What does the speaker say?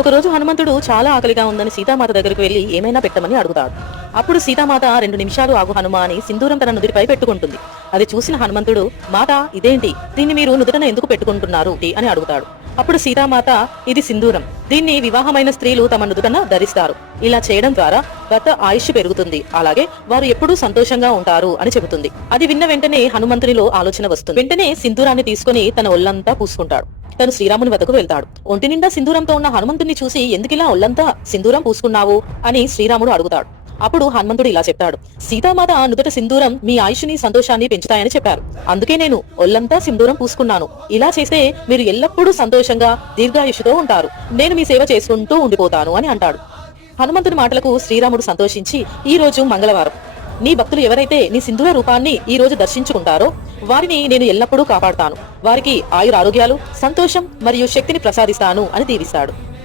ఒకరోజు హనుమంతుడు చాలా ఆకలిగా ఉందని సీతామాత దగ్గరకు వెళ్లి ఏమైనా పెట్టమని అడుగుతాడు. అప్పుడు సీతామాత 2 నిమిషాలు ఆగు హనుమా అని సింధూరం తన నుదిటిపై పెట్టుకుంటుంది. అది చూసిన హనుమంతుడు, మాత ఇదేంటి, దీన్ని మీరు నుదుటన ఎందుకు పెట్టుకుంటున్నారు అని అడుగుతాడు. అప్పుడు సీతామాత, ఇది సింధూరం, దీన్ని వివాహమైన స్త్రీలు తమ నుదుటన ధరిస్తారు. ఇలా చేయడం ద్వారా భర్త ఆయుష్ పెరుగుతుంది, అలాగే వారు ఎప్పుడూ సంతోషంగా ఉంటారు అని చెబుతుంది. అది విన్న వెంటనే హనుమంతునిలో ఆలోచన వస్తుంది. వెంటనే సింధూరాన్ని తీసుకుని తన ఒళ్ళంతా పూసుకుంటాడు. తను శ్రీరాముని వద్దకు వెళ్తాడు. ఒంటి నిండా సింధూరంతో ఉన్న హనుమంతుని చూసి ఎందుకిలా ఒళ్ళంతా సింధూరం పూసుకున్నావు అని శ్రీరాముడు అడుగుతాడు. అప్పుడు హనుమంతుడు ఇలా చెప్తాడు, సీతామాత నుదుట సింధూరం మీ ఆయుష్ని సంతోషాన్ని పెంచుతాయని చెప్పారు, అందుకే నేను ఒళ్ళంతా సింధూరం పూసుకున్నాను. ఇలా చేస్తే మీరు ఎల్లప్పుడూ సంతోషంగా దీర్ఘాయుషుతో ఉంటారు, నేను మీ సేవ చేసుకుంటూ ఉండిపోతాను అని అంటాడు. హనుమంతుడి మాటలకు శ్రీరాముడు సంతోషించి, ఈ రోజు మంగళవారం, నీ భక్తులు ఎవరైతే నీ సింధూర రూపాన్ని ఈ రోజు దర్శించుకుంటారో వారిని నేను ఎల్లప్పుడూ కాపాడుతాను, వారికి ఆయురారోగ్యాలు, సంతోషం మరియు శక్తిని ప్రసాదిస్తాను అని దీవిస్తాడు.